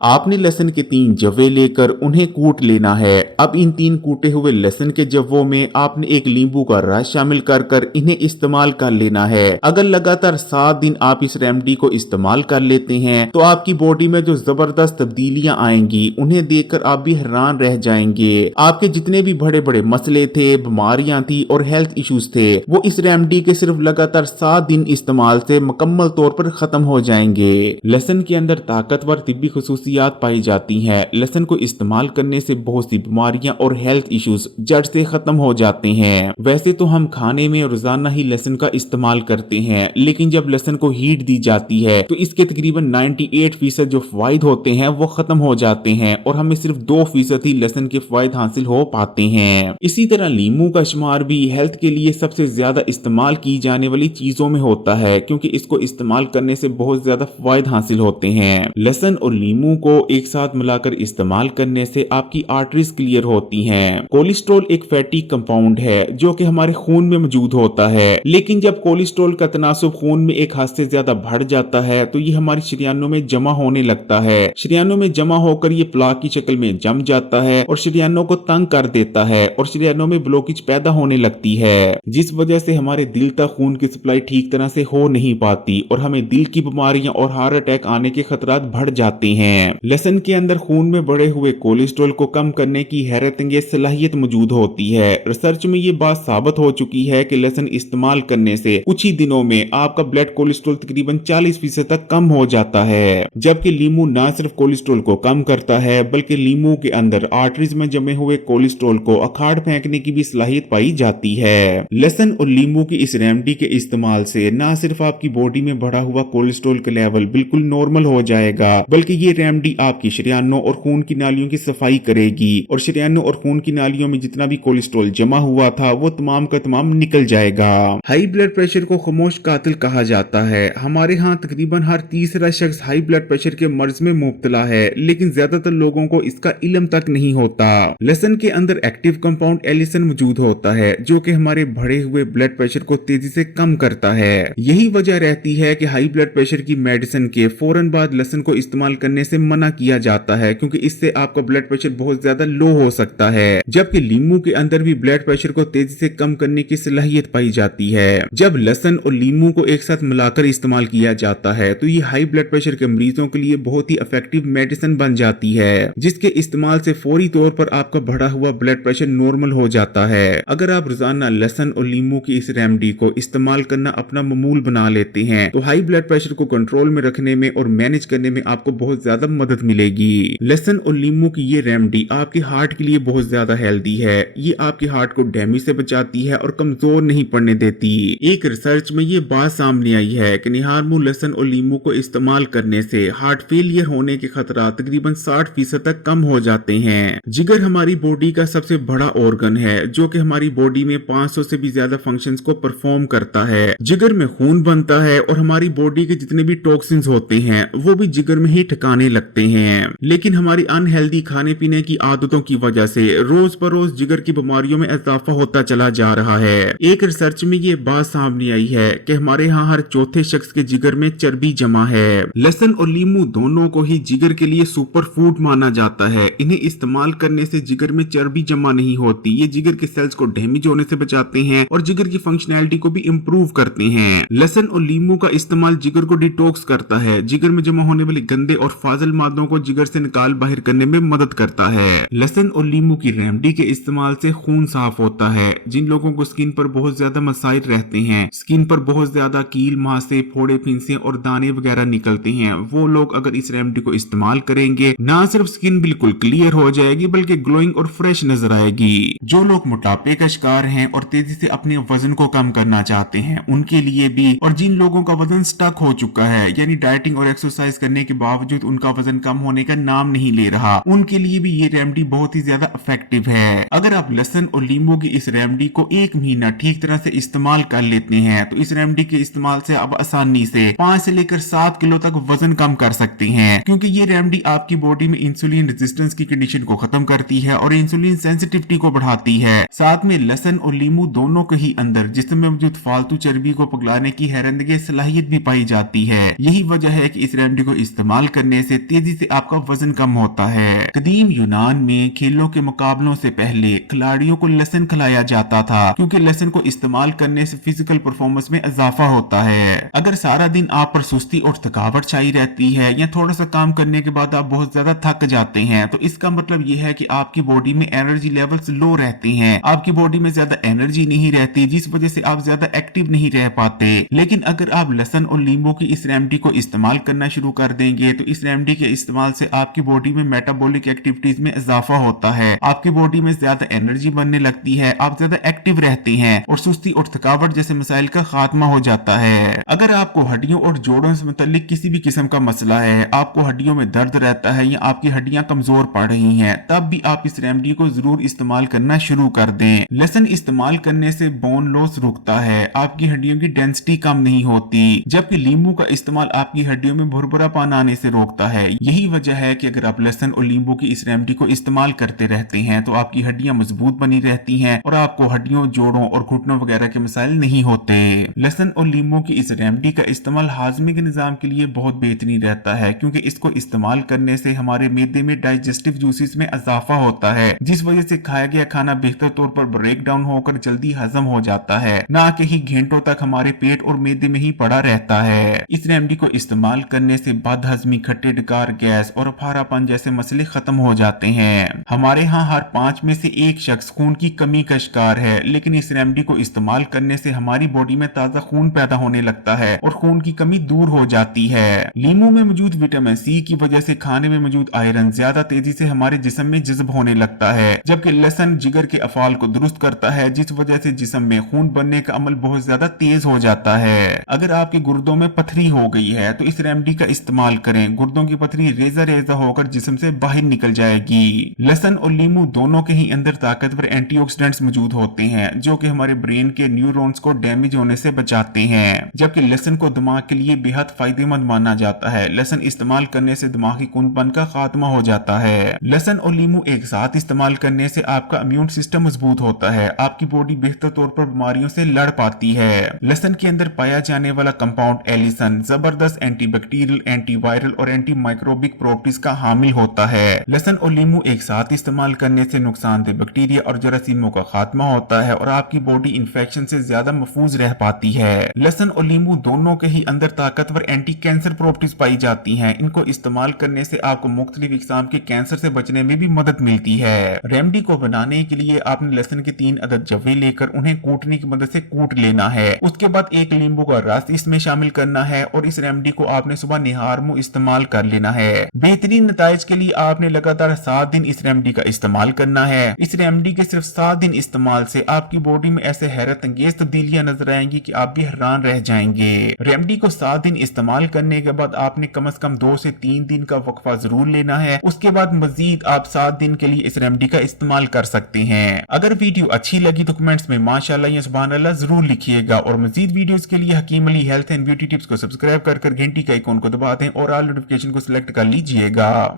आपने लहसुन के 3 जवे लेकर उन्हें कूट लेना है। अब इन 3 कूटे हुए लहसुन के जवों में आपने एक नींबू का रस शामिल कर कर इन्हें इस्तेमाल कर लेना है। अगर लगातार 7 दिन आप इस रेमेडी को इस्तेमाल कर लेते हैं तो आपकी बॉडी में जो जबरदस्त तब्दीलियां आएंगी उन्हें देखकर आप भी हैरान रह जाएंगे। आपके जितने भी बड़े बड़े मसले थे, बीमारियां थी और हेल्थ इश्यूज थे, वो इस रेमेडी के सिर्फ लगातार 7 दिन इस्तेमाल से मुकम्मल तौर पर खत्म हो जाएंगे। लहसुन के अंदर ताकतवर तिब्बी खुसूसियात पाई जाती हैं। लहसुन को इस्तेमाल करने से बहुत सी बीमारियां और हेल्थ इश्यूज जड़ से खत्म हो जाते हैं। वैसे तो हम खाने में रोजाना ही लहसुन का इस्तेमाल करते हैं, लेकिन जब लहसुन को हीट दी जाती है तो इसके तकरीबन 98% जो फायद होते हैं वो खत्म हो जाते हैं और हमें सिर्फ 2% ही लहसुन के फायद हासिल हो पाते हैं। इसी तरह लीमू का शुमार भी हेल्थ के लिए सबसे ज्यादा इस्तेमाल की जाने वाली चीजों में होता है, क्योंकि इसको इस्तेमाल करने से बहुत ज्यादा फायद हासिल होते हैं। लहसुन और लीमू को एक साथ मिलाकर इस्तेमाल करने से आपकी आर्टरीज क्लियर होती हैं। कोलेस्ट्रॉल एक फैटी कंपाउंड है जो कि हमारे खून में मौजूद होता है, लेकिन जब कोलेस्ट्रॉल का तनासुब खून में एक हद से ज्यादा बढ़ जाता है तो ये हमारी शरीयानों में जमा होने लगता है। शरीयानों में जमा होकर ये प्लाक की शक्ल में जम जाता है और शरीयानों को तंग कर देता है और शरीयानों में ब्लॉकेज पैदा होने लगती है, जिस वजह से हमारे दिल तक खून की सप्लाई ठीक तरह से हो नहीं पाती और हमें दिल की बीमारियां और हार्ट अटैक आने के खतरात बढ़ जाते हैं। लहसुन के अंदर खून में बढ़े हुए कोलेस्ट्रॉल को कम करने की हैरत अंगेज सलाहियत मौजूद होती है। रिसर्च में ये बात साबित हो चुकी है कि लहसुन इस्तेमाल करने से कुछ ही दिनों में आपका ब्लड कोलेस्ट्रॉल तकरीबन 40% तक कम हो जाता है। जबकि लीमू न सिर्फ कोलेस्ट्रॉल को कम करता है बल्कि लीमू के अंदर आर्टरीज में जमे हुए कोलेस्ट्रॉल को अखाड़ फेंकने की भी सलाहियत पाई जाती है। लहसुन और लीमू की इस रेमेडी के इस्तेमाल से न सिर्फ आपकी बॉडी में बढ़ा हुआ कोलेस्ट्रॉल का लेवल बिल्कुल नॉर्मल हो जाएगा, बल्कि ये रेमेडी आपकी शरीयानों और खून की नालियों की सफाई करेगी और शरीयानों और खून की नालियों में जितना भी कोलेस्ट्रॉल जमा हुआ था वो तमाम का तमाम निकल जाएगा। हाई ब्लड प्रेशर को खामोश कातिल कहा जाता है। हमारे यहाँ तकरीबन हर तीसरा शख्स हाई ब्लड प्रेशर के मर्ज में मुब्तला है, लेकिन ज्यादातर लोगों को इसका इल्म तक नहीं होता। लहसुन के अंदर एक्टिव कंपाउंड एलिसन मौजूद होता है जो कि हमारे बढ़े हुए ब्लड प्रेशर को तेजी से कम करता है। यही वजह रहती है कि हाई ब्लड प्रेशर की मेडिसिन के फौरन बाद लहसुन को इस्तेमाल करने से मना किया जाता है, क्योंकि इससे आपका ब्लड प्रेशर बहुत ज्यादा लो हो सकता है। जबकि लीमू के अंदर भी ब्लड प्रेशर को तेजी से कम करने की सलाहियत पाई जाती है। जब लहसुन और लीमू को एक साथ मिलाकर इस्तेमाल किया जाता है तो ये हाई ब्लड प्रेशर के मरीजों के लिए बहुत ही इफेक्टिव मेडिसिन बन जाती है, जिसके इस्तेमाल से फौरी तौर पर आपका बढ़ा हुआ ब्लड प्रेशर नॉर्मल हो जाता है। अगर आप रोजाना लहसुन और लीमू की इस रेमेडी को इस्तेमाल करना अपना मामूल बना लेते हैं तो हाई ब्लड प्रेशर को कंट्रोल में रखने में और मैनेज करने में आपको बहुत ज्यादा मदद मिलेगी। लहसुन और लीमू की ये रेमेडी आपके हार्ट के लिए बहुत ज्यादा हेल्दी है। ये आपके हार्ट को डैमेज से बचाती है और कमजोर नहीं पड़ने देती। एक रिसर्च में ये बात सामने आई है कि निहारमू लहसुन और लीमू को इस्तेमाल करने से हार्ट फेलियर होने के खतरा तकरीबन 60% तक कम हो जाते हैं। जिगर हमारी बॉडी का सबसे बड़ा ऑर्गन है जो कि हमारी बॉडी में 500 से भी ज्यादा फंक्शंस को परफॉर्म करता है। जिगर में खून बनता है और हमारी बॉडी के जितने भी टॉक्सिन्स होते हैं वो भी जिगर में ही ठिकाने लगते हैं। लेकिन हमारी अनहेल्दी खाने पीने की आदतों की वजह से रोज पर रोज जिगर की बीमारियों में इजाफा होता चला जा रहा है। एक रिसर्च में ये बात सामने आई है कि हमारे यहाँ हर चौथे शख्स के जिगर में चर्बी जमा है। लहसुन और लीमू दोनों को ही जिगर के लिए सुपर फूड माना जाता है। इन्हें इस्तेमाल करने से जिगर में चर्बी जमा नहीं होती। ये जिगर के सेल्स को डैमेज होने से बचाते हैं और जिगर की फंक्शनैलिटी को भी इम्प्रूव करते हैं। लहसुन और लीमू का इस्तेमाल जिगर को डिटॉक्स करता है। जिगर में जमा होने वाले गंदे और फाजिल मादों को जिगर से निकाल बाहर करने में मदद करता है। लहसुन और लीमू की रेमेडी के इस्तेमाल से खून साफ होता है। जिन लोगों को स्किन पर बहुत ज्यादा मसाइल रहते हैं, स्किन पर बहुत ज्यादा कील, मासे, फोड़े, फिंसे और दाने वगैरह निकलते हैं, वो लोग अगर इस रेमेडी को इस्तेमाल करेंगे ना सिर्फ स्किन बिल्कुल क्लियर हो जाएगी बल्कि ग्लोइंग और फ्रेश नजर आएगी। जो लोग मोटापे का शिकार हैं और तेजी से अपने वजन को कम करना चाहते हैं उनके लिए भी, और जिन लोगों का वजन स्टक हो चुका है यानी डाइटिंग और एक्सरसाइज करने के बावजूद उनका वजन कम होने का नाम नहीं ले रहा, उनके लिए भी ये रेमेडी बहुत ही ज्यादा इफेक्टिव है। अगर आप लहसुन और लीमू की इस रेमेडी को 1 महीना ठीक तरह से इस्तेमाल कर लेते हैं तो इस रेमेडी के इस्तेमाल से आप आसानी से 5 से लेकर 7 किलो तक वजन कम कर सकते हैं, क्योंकि ये रेमेडी आपकी बॉडी में इंसुलिन रेजिस्टेंस की कंडीशन को खत्म करती है और इंसुलिन सेंसिटिविटी को बढ़ाती है। साथ में लहसुन और लीमू दोनों के ही अंदर जिस्म में मौजूद फालतू चर्बी को पिघलाने की हैरतअंगेज सलाहियत भी पाई जाती है। यही वजह है कि इस रेमेडी को इस्तेमाल करने से तेजी से आपका वजन कम होता है। कदीम यूनान में खेलों के मुकाबलों से पहले खिलाड़ियों को लहसुन खिलाया जाता था क्योंकि लहसुन को इस्तेमाल करने से फिजिकल परफॉर्मेंस में इजाफा होता है। अगर सारा दिन आप पर सुस्ती और थकावट छाई रहती है या थोड़ा सा काम करने के बाद आप बहुत ज्यादा थक जाते हैं, तो इसका मतलब यह है कि आपकी बॉडी में एनर्जी लेवल्स लो रहते हैं, आपकी बॉडी में ज्यादा एनर्जी नहीं रहती, जिस वजह से आप ज्यादा एक्टिव नहीं रह पाते। लेकिन अगर आप लहसुन और नींबू की इस रेमेडी को इस्तेमाल करना शुरू कर देंगे तो इस रेमेडी के इस्तेमाल से आपकी बॉडी में मेटाबॉलिक एक्टिविटीज में इजाफा होता है, आपकी बॉडी में ज्यादा एनर्जी बनने लगती है, आप ज्यादा एक्टिव रहते हैं और सुस्ती और थकावट जैसे मसाइल का खात्मा हो जाता है। अगर आपको हड्डियों और जोड़ों से मुतालिक किसी भी किस्म का मसला है, आपको हड्डियों में दर्द रहता है या आपकी हड्डियां कमजोर पड़ रही हैं, तब भी आप इस रेमेडी को जरूर इस्तेमाल करना शुरू कर दें। लहसुन इस्तेमाल करने से बोन लॉस रुकता है, आपकी हड्डियों की डेंसिटी कम नहीं होती, जबकि नींबू का इस्तेमाल आपकी हड्डियों में भुरभुरापन आने से रोकता है। यही वजह है कि अगर आप लहसुन और नींबू की इस रेमेडी को इस्तेमाल करते रहते हैं तो आपकी हड्डियां मजबूत बनी रहती हैं और आपको हड्डियों, जोड़ों और घुटनों वगैरह के मसाइल नहीं होते। लहसुन और नींबू की इस रेमेडी का इस्तेमाल हाजमे के निजाम के लिए बहुत बेहतरीन रहता है क्योंकि इसको इस्तेमाल करने से हमारे मैदे में डाइजेस्टिव जूसेस में इजाफा होता है, जिस वजह से खाया गया खाना बेहतर तौर पर ब्रेक डाउन होकर जल्दी हजम हो जाता है, ना कि ही घंटों तक हमारे पेट और मैदे में ही पड़ा रहता है। इस रेमेडी को इस्तेमाल करने से बदहजमी, खट्टे डकार, गैस और अफारापन जैसे मसले खत्म हो जाते हैं। हमारे यहाँ हर 5 में से 1 शख्स खून की कमी का शिकार है, लेकिन इस रेमेडी को इस्तेमाल करने से हमारी बॉडी में ताजा खून पैदा होने लगता है और खून की कमी दूर हो जाती है। नींबू में मौजूद विटामिन सी की वजह से खाने में मौजूद आयरन ज्यादा तेजी से हमारे जिस्म में जज्ब होने लगता है, जबकि लहसुन जिगर के अफाल को दुरुस्त करता है, जिस वजह से जिस्म में खून बनने का अमल बहुत ज्यादा तेज हो जाता है। अगर आपके गुर्दों में पथरी हो गई है तो इस रेमेडी का इस्तेमाल करें, गुर्दों की पथरी रेजा रेजा होकर जिस्म से बाहर निकल जाएगी। लहसुन और नींबू दोनों के ही अंदर ताकतवर एंटीऑक्सीडेंट्स मौजूद होते हैं जो कि हमारे ब्रेन के न्यूरॉन्स को डैमेज होने से बचाते हैं, जबकि लहसुन को दिमाग के लिए बेहद फायदेमंद माना जाता है। लहसुन इस्तेमाल करने से दिमागी कुंदपन का खात्मा हो जाता है। लहसुन और नींबू एक साथ इस्तेमाल करने से आपका इम्यून सिस्टम मजबूत होता है, आपकी बॉडी बेहतर तौर पर बीमारियों से लड़ पाती है। लहसुन के अंदर पाया जाने वाला कंपाउंड एलिसन जबरदस्त एंटीबैक्टीरियल, एंटीवायरल और एंटी माइक्रोबिक प्रॉपर्टीज का हामिल होता है। लहसुन और नींबू एक साथ इस्तेमाल करने से नुकसानदेह बैक्टीरिया और जरासीमों का खात्मा होता है और आपकी बॉडी इन्फेक्शन से ज्यादा महफूज रह पाती है। लहसुन और नींबू दोनों के ही अंदर ताकतवर एंटी कैंसर प्रॉपर्टीज पाई जाती हैं। इनको इस्तेमाल करने से आपको मुख्तलिफ इकसाम के कैंसर से बचने में भी मदद मिलती है। रेमेडी को बनाने के लिए आपने लहसुन के 3 अदद जवे लेकर उन्हें कूटने की मदद से कूट लेना है। उसके बाद 1 नींबू का रस इसमें शामिल करना है और इस रेमेडी को आपने सुबह निहार मुंह इस्तेमाल कर लेना है। बेहतरीन नताइज के लिए आपने लगातार 7 दिन इस रेमेडी का इस्तेमाल करना है। इस रेमेडी के सिर्फ 7 दिन इस्तेमाल से आपकी बॉडी में ऐसे हैरत अंगेज तब्दीलियां नजर आएंगी कि आप भी हैरान रह जाएंगे। रेमेडी को 7 दिन इस्तेमाल करने के बाद आपने कम से कम 2 से 3 दिन का वक्फा जरूर लेना है। उसके बाद मजीद आप 7 दिन के लिए इस रेमेडी का इस्तेमाल कर सकते हैं। अगर वीडियो अच्छी लगी तो कमेंट्स में माशाअल्लाह या सुभान अल्लाह जरूर लिखिएगा और मजीद वीडियोस के लिए Hakim Ali health and beauty tips को सब्सक्राइब कर घंटी के आइकॉन को दबा दें और ऑल नोटिफिकेशन को सिलेक्ट कर लीजिएगा।